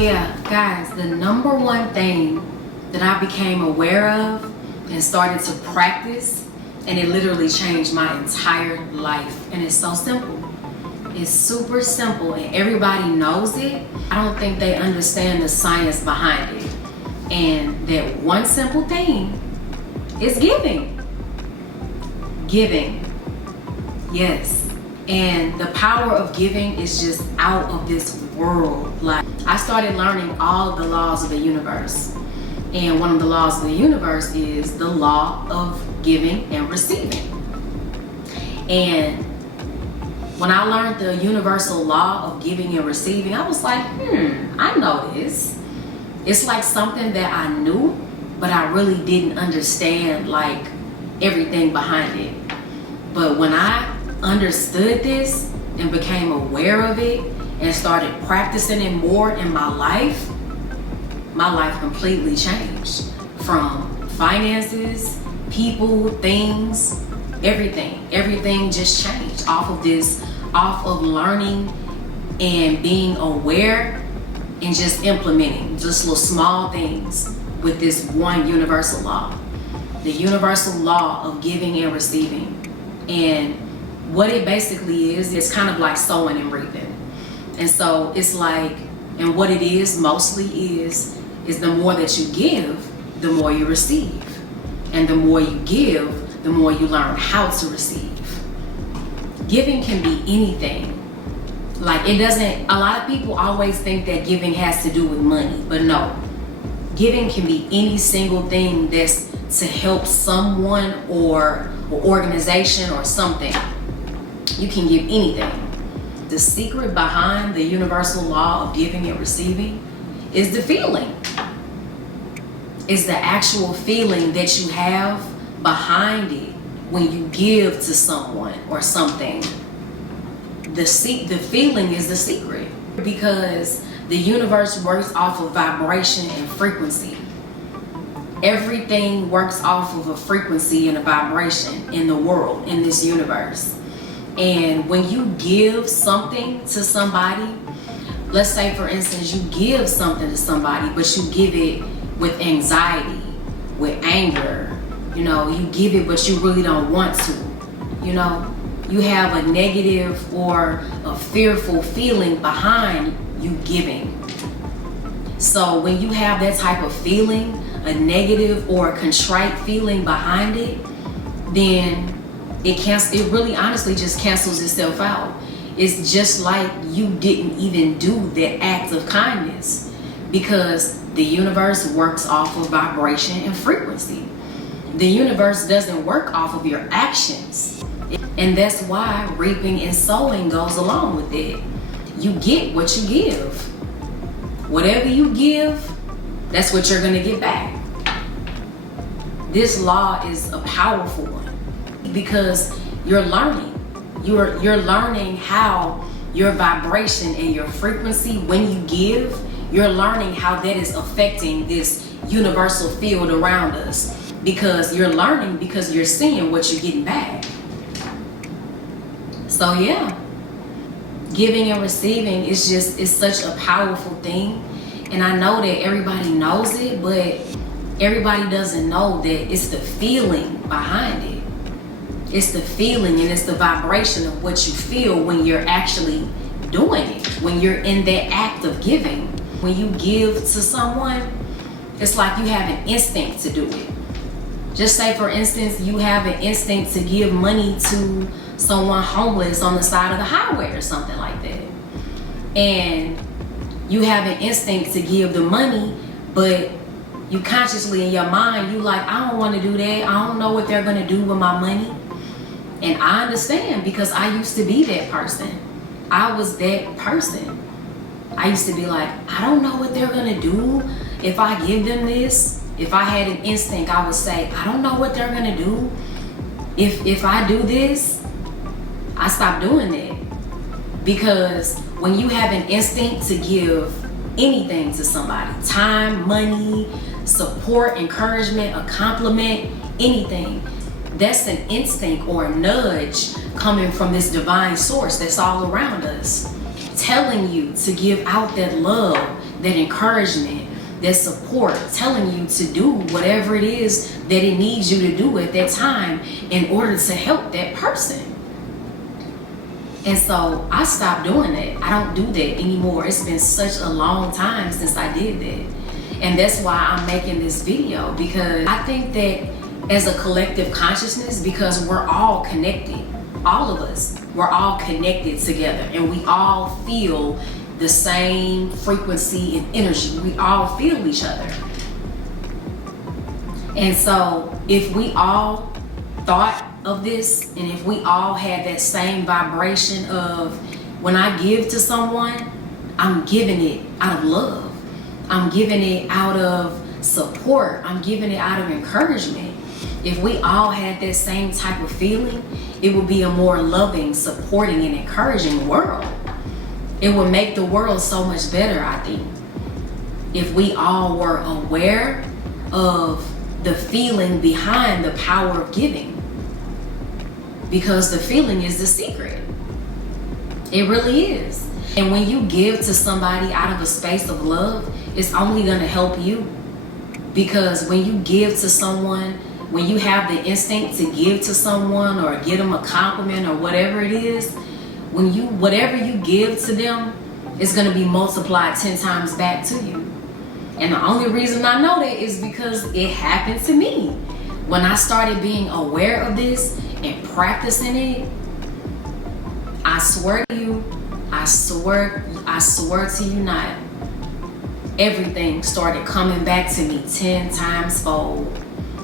yeah, guys, the number one thing that I became aware of and started to practice, and it literally changed my entire life. And it's so simple. It's super simple and everybody knows it. I don't think they understand the science behind it. And that one simple thing is giving. Giving. Yes. And the power of giving is just out of this world. Like, I started learning all of the laws of the universe. And one of the laws of the universe is the law of giving and receiving. And when I learned the universal law of giving and receiving, I was like, I know this. It's like something that I knew, but I really didn't understand like everything behind it. But when I understood this and became aware of it and started practicing it more in my life completely changed. From finances, people, things, everything just changed off of learning and being aware and just implementing just little small things with this one universal law. The universal law of giving and receiving. And what it basically is, it's kind of like sowing and reaping. And so it's like, and what it is mostly is the more that you give, the more you receive. And the more you give, the more you learn how to receive. Giving can be anything. Like, it doesn't, a lot of people always think that giving has to do with money, but no. Giving can be any single thing that's to help someone or organization or something. You can give anything. The secret behind the universal law of giving and receiving is the feeling. It's the actual feeling that you have behind it when you give to someone or something. The feeling is the secret, because the universe works off of vibration and frequency. Everything works off of a frequency and a vibration in the world, in this universe. And when you give something to somebody, let's say for instance you give something to somebody, but you give it with anxiety, with anger, you give it but you really don't want to, you have a negative or a fearful feeling behind you giving. So when you have that type of feeling, a negative or a contrite feeling behind it, then it really honestly just cancels itself out. It's just like you didn't even do that act of kindness, because the universe works off of vibration and frequency. The universe doesn't work off of your actions. And that's why reaping and sowing goes along with it. You get what you give. Whatever you give, that's what you're gonna get back. This law is a powerful one because you're learning. You're learning how your vibration and your frequency, when you give, you're learning how that is affecting this universal field around us. Because you're learning, because you're seeing what you're getting back. So yeah, giving and receiving is such a powerful thing. And I know that everybody knows it, but everybody doesn't know that it's the feeling behind it. It's the feeling and it's the vibration of what you feel when you're actually doing it, when you're in that act of giving. When you give to someone, it's like you have an instinct to do it. Just say for instance, you have an instinct to give money to someone homeless on the side of the highway or something like that. And you have an instinct to give the money, but you consciously in your mind, you like, I don't want to do that. I don't know what they're going to do with my money. And I understand, because I used to be that person. I was that person. I used to be like, I don't know what they're going to do if I give them this. If I had an instinct, I would say, I don't know what they're going to do. If I do this, I stop doing that. Because when you have an instinct to give anything to somebody, time, money, support, encouragement, a compliment, anything, that's an instinct or a nudge coming from this divine source that's all around us, telling you to give out that love, that encouragement, that support, telling you to do whatever it is that it needs you to do at that time in order to help that person. And so I stopped doing that. I don't do that anymore. It's been such a long time since I did that. And that's why I'm making this video, because I think that as a collective consciousness, because we're all connected, all of us, we're all connected together, and we all feel the same frequency and energy. We all feel each other. And so if we all thought of this, and if we all had that same vibration of, when I give to someone, I'm giving it out of love. I'm giving it out of support. I'm giving it out of encouragement. If we all had that same type of feeling, it would be a more loving, supporting, and encouraging world. It would make the world so much better, I think, if we all were aware of the feeling behind the power of giving. Because the feeling is the secret. It really is. And when you give to somebody out of a space of love, it's only going to help you. Because when you give to someone, when you have the instinct to give to someone or give them a compliment or whatever it is, whatever you give to them is going to be multiplied 10 times back to you. And the only reason I know that is because it happened to me. When I started being aware of this and practicing it, I swear to you, I swear to you not, everything started coming back to me 10 times fold.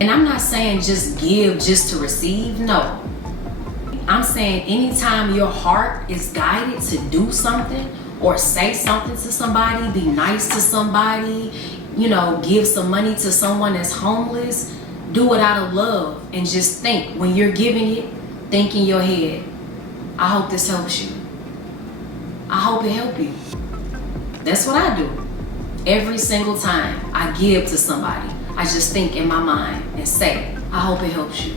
And I'm not saying just give just to receive, no. I'm saying anytime your heart is guided to do something or say something to somebody, be nice to somebody, give some money to someone that's homeless, do it out of love, and just think, when you're giving it, think in your head, I hope this helps you. I hope it helps you. That's what I do. Every single time I give to somebody, I just think in my mind and say, I hope it helps you.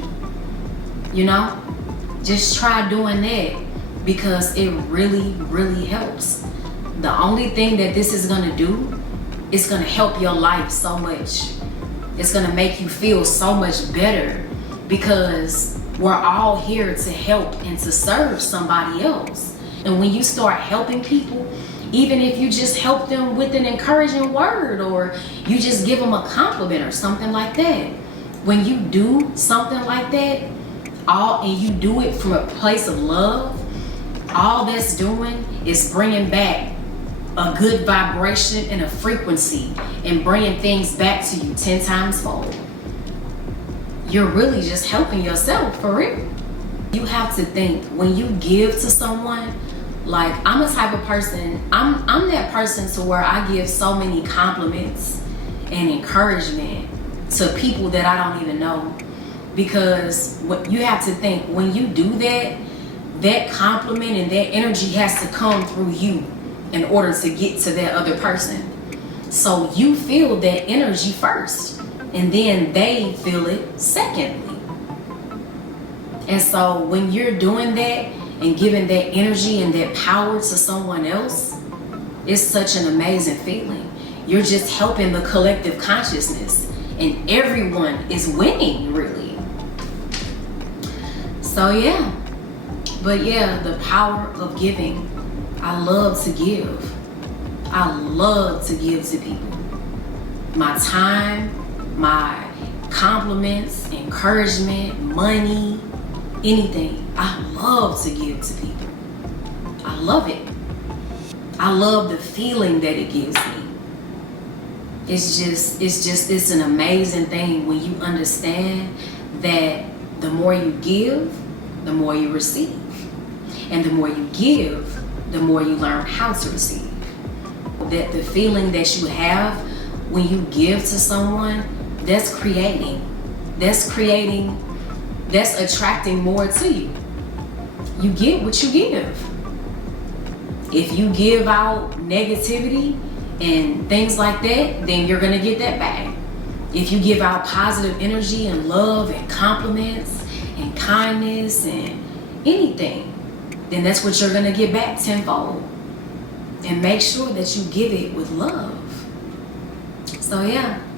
Just try doing that, because it really, really helps. The only thing that this is going to do, it's going to help your life so much. It's going to make you feel so much better, because we're all here to help and to serve somebody else. And when you start helping people, even if you just help them with an encouraging word, or you just give them a compliment or something like that, when you do something like that, and you do it from a place of love, all that's doing is bringing back a good vibration and a frequency, and bringing things back to you 10 times fold. You're really just helping yourself, for real. You have to think, when you give to someone, like, I'm a type of person, I'm that person to where I give so many compliments and encouragement to people that I don't even know. Because what you have to think, when you do that, that compliment and that energy has to come through you in order to get to that other person. So you feel that energy first, and then they feel it secondly. And so when you're doing that and giving that energy and that power to someone else, it's such an amazing feeling. You're just helping the collective consciousness, and everyone is winning, really. So yeah, but yeah, the power of giving. I love to give. I love to give to people. My time, my compliments, encouragement, money, anything. I love to give to people. I love it. I love the feeling that it gives me. It's an amazing thing when you understand that the more you give, the more you receive. And the more you give, the more you learn how to receive. That the feeling that you have when you give to someone, that's attracting more to you. You get what you give. If you give out negativity and things like that, then you're gonna get that back. If you give out positive energy and love and compliments and kindness and anything, then that's what you're gonna get back tenfold. And make sure that you give it with love. So yeah.